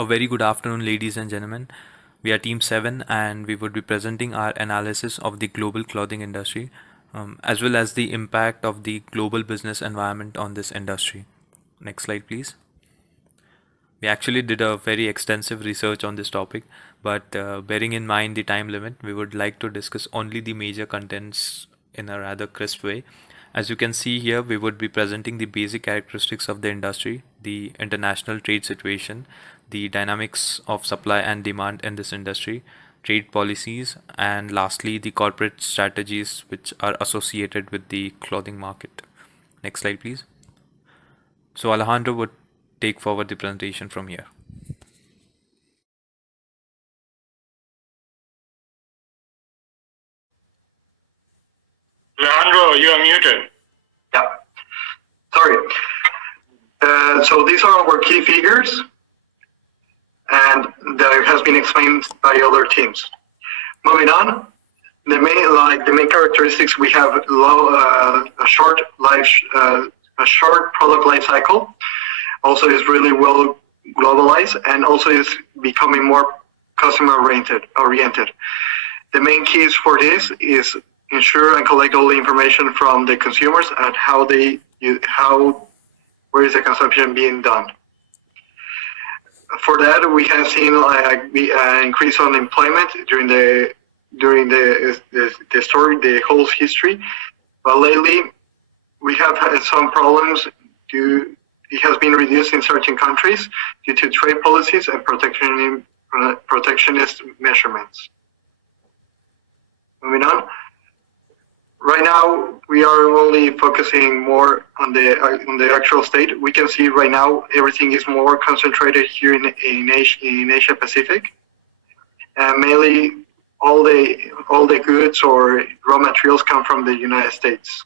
A very good afternoon, ladies and gentlemen. We are Team 7 and we would be presenting our analysis of the global clothing industry, as well as the impact of the global business environment on this industry. Next slide, please. We actually did a very extensive research on this topic, but bearing in mind the time limit, we would like to discuss only the major contents in a rather crisp way. As you can see here, we would be presenting the basic characteristics of the industry, the international trade situation, the dynamics of supply and demand in this industry, trade policies, and lastly, the corporate strategies which are associated with the clothing market. Next slide, please. So Alejandro would take forward the presentation from here. Alejandro, you are muted. Yeah, sorry. So these are our key figures, and that has been explained by other teams. Moving on, the main characteristics, we have a short product life cycle. Also, is really well globalized, and also is becoming more customer oriented. The main keys for this is ensure and collect all the information from the consumers and where is the consumption being done. For that, we have seen increase on employment during the whole history, but lately we have had some problems. It has been reduced in certain countries due to trade policies and protectionist measurements. Moving on. Right now, we are only focusing more on the actual state. We can see right now everything is more concentrated here in Asia Pacific, and mainly all the goods or raw materials come from the United States,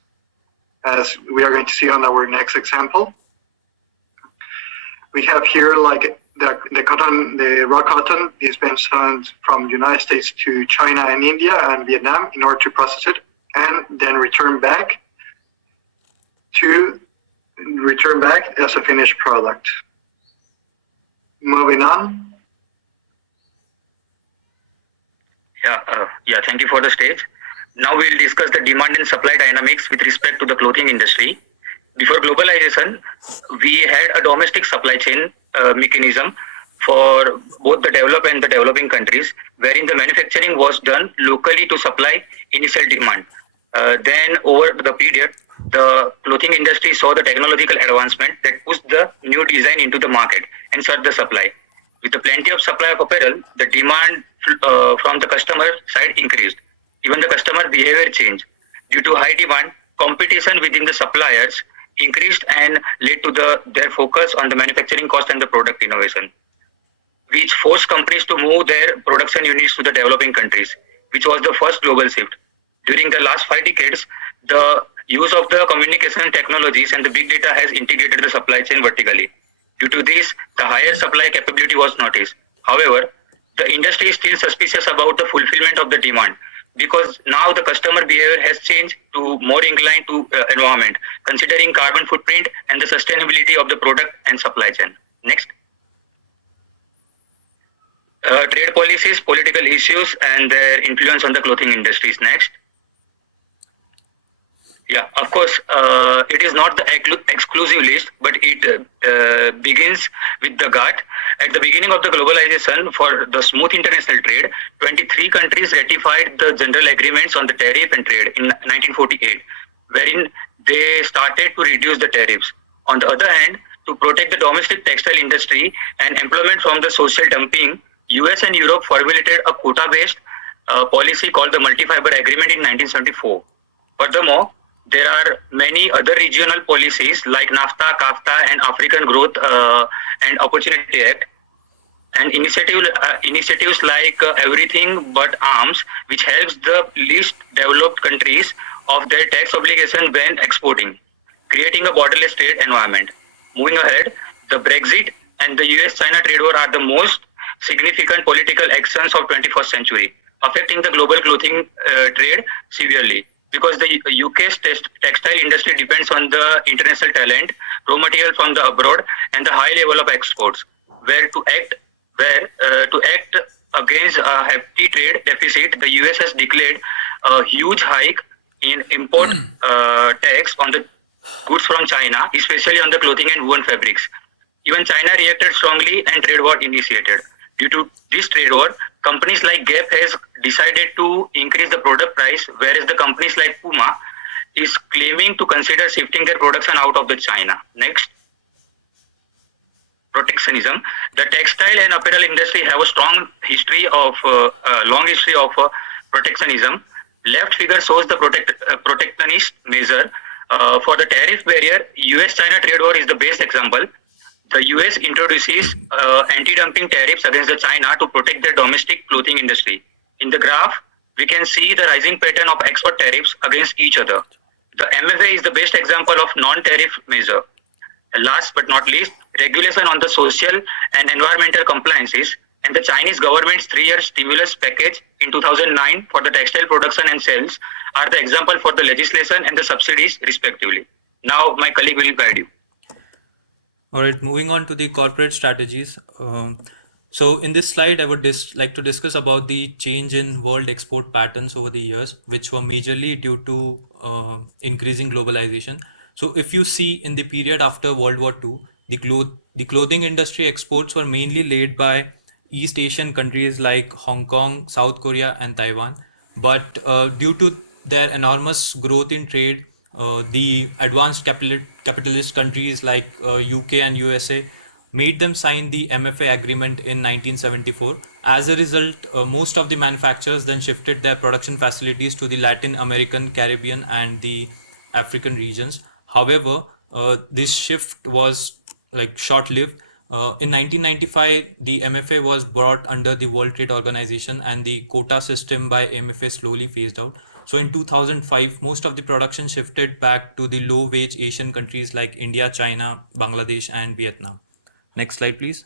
as we are going to see on our next example. We have here like the raw cotton is being sent from United States to China and India and Vietnam in order to process it, and then return back as a finished product. Moving on. Thank you for the stage. Now we'll discuss the demand and supply dynamics with respect to the clothing industry. Before globalization, we had a domestic supply chain mechanism for both the developed and the developing countries, wherein the manufacturing was done locally to supply initial demand. Then over the period, the clothing industry saw the technological advancement that pushed the new design into the market and surged the supply. With the plenty of supply of apparel, the demand from the customer side increased. Even the customer behavior changed. Due to high demand, competition within the suppliers increased and led to their focus on the manufacturing cost and the product innovation, which forced companies to move their production units to the developing countries, which was the first global shift. During the last 5 decades, the use of the communication technologies and the big data has integrated the supply chain vertically. Due to this, the higher supply capability was noticed. However, the industry is still suspicious about the fulfillment of the demand, because now the customer behavior has changed to more inclined to environment, considering carbon footprint and the sustainability of the product and supply chain. Next. Trade policies, political issues, and their influence on the clothing industries. Next. Yeah, of course, it is not the exclusive list, but it begins with the GATT. At the beginning of the globalization for the smooth international trade, 23 countries ratified the General Agreements on the Tariff and Trade in 1948, wherein they started to reduce the tariffs. On the other hand, to protect the domestic textile industry and employment from the social dumping, US and Europe formulated a quota-based policy called the Multi-Fiber Agreement in 1974. Furthermore, there are many other regional policies like NAFTA, CAFTA, and African Growth and Opportunity Act, and initiatives like Everything But Arms, which helps the least developed countries of their tax obligation when exporting, creating a borderless trade environment. Moving ahead, the Brexit and the US-China trade war are the most significant political actions of 21st century, affecting the global clothing trade severely, because the UK's textile industry depends on the international talent, raw material from the abroad, and the high level of exports, where to act where to act against a hefty trade deficit, the US has declared a huge hike in import tax on the goods from China, especially on the clothing and woven fabrics. Even China reacted strongly and trade war initiated. Due to this trade war, companies like Gap has decided to increase the product price, whereas the companies like Puma is claiming to consider shifting their production out of the China. Next, protectionism. The textile and apparel industry have a strong history of long history of protectionism. Left figure shows the protectionist measure. For the tariff barrier, US-China trade war is the best example. The US introduces anti-dumping tariffs against the China to protect their domestic clothing industry. In the graph, we can see the rising pattern of export tariffs against each other. The MFA is the best example of non-tariff measure. Last but not least, regulation on the social and environmental compliances and the Chinese government's 3-year stimulus package in 2009 for the textile production and sales are the example for the legislation and the subsidies respectively. Now my colleague will guide you. All right, moving on to the corporate strategies. So in this slide, I would like to discuss about the change in world export patterns over the years, which were majorly due to increasing globalization. So if you see in the period after World War II, the clothing industry exports were mainly led by East Asian countries like Hong Kong, South Korea, and Taiwan. But due to their enormous growth in trade, the advanced capitalist countries like UK and USA made them sign the MFA agreement in 1974. As a result, most of the manufacturers then shifted their production facilities to the Latin American, Caribbean, and the African regions. However, this shift was like short-lived. In 1995, the MFA was brought under the World Trade Organization, and the quota system by MFA slowly phased out. So in 2005, most of the production shifted back to the low-wage Asian countries like India, China, Bangladesh, and Vietnam. Next slide, please.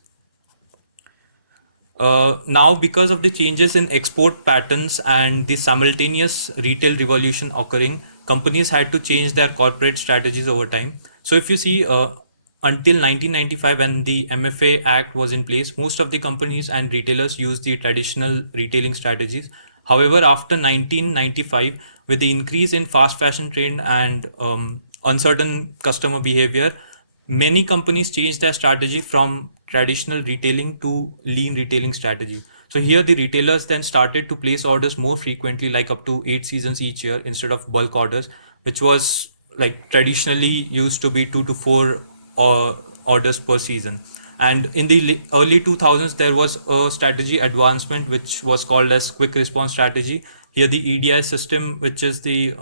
Now, because of the changes in export patterns and the simultaneous retail revolution occurring, companies had to change their corporate strategies over time. So if you see, until 1995, when the MFA Act was in place, most of the companies and retailers used the traditional retailing strategies. However, after 1995, with the increase in fast fashion trend and uncertain customer behavior, many companies changed their strategy from traditional retailing to lean retailing strategy. So here the retailers then started to place orders more frequently, like up to 8 seasons each year instead of bulk orders, which was like traditionally used to be 2 to 4 orders per season. And in the early 2000s, there was a strategy advancement which was called as quick response strategy. Here the EDI system, which is the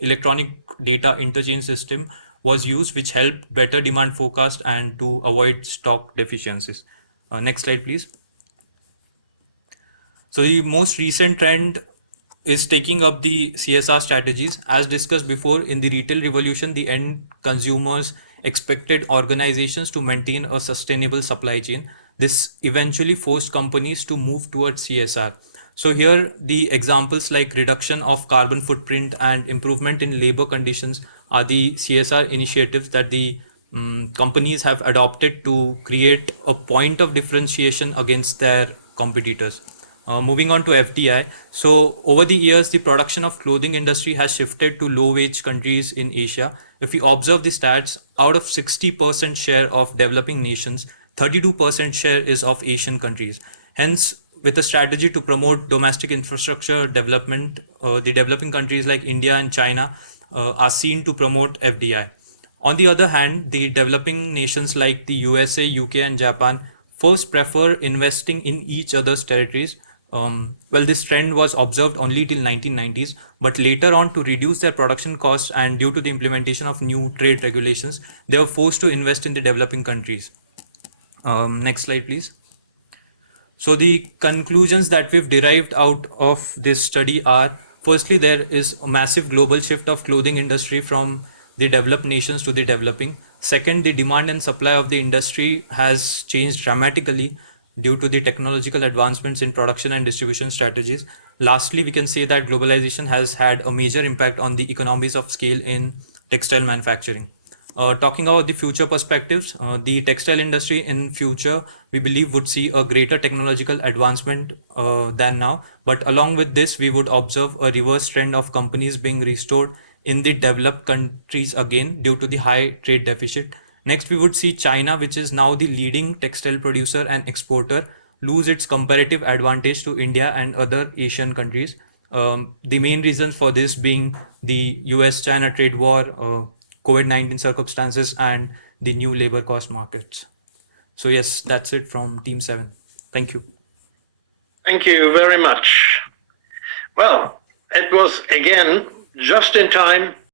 electronic data interchange system, was used, which helped better demand forecast and to avoid stock deficiencies. Next slide, please. So the most recent trend is taking up the CSR strategies. As discussed before, in the retail revolution, the end consumers expected organizations to maintain a sustainable supply chain. This eventually forced companies to move towards CSR. So here the examples like reduction of carbon footprint and improvement in labor conditions are the CSR initiatives that the companies have adopted to create a point of differentiation against their competitors. Moving on to FDI. So over the years, the production of clothing industry has shifted to low-wage countries in Asia. If we observe the stats, out of 60% share of developing nations, 32% share is of Asian countries. Hence, with a strategy to promote domestic infrastructure development, the developing countries like India and China are seen to promote FDI. On the other hand, the developing nations like the USA, UK, and Japan first prefer investing in each other's territories. Well, this trend was observed only till 1990s, but later on, to reduce their production costs and due to the implementation of new trade regulations, they were forced to invest in the developing countries. Next slide, please. So the conclusions that we've derived out of this study are: firstly, there is a massive global shift of clothing industry from the developed nations to the developing. Second, the demand and supply of the industry has changed dramatically due to the technological advancements in production and distribution strategies. Lastly, we can say that globalization has had a major impact on the economies of scale in textile manufacturing. Talking about the future perspectives, the textile industry in future, we believe would see a greater technological advancement than now. But along with this, we would observe a reverse trend of companies being restored in the developed countries again due to the high trade deficit. Next, we would see China, which is now the leading textile producer and exporter, lose its comparative advantage to India and other Asian countries. The main reasons for this being the US-China trade war, COVID-19 circumstances, and the new labor cost markets. So yes, that's it from Team 7. Thank you. Thank you very much. Well, it was again just in time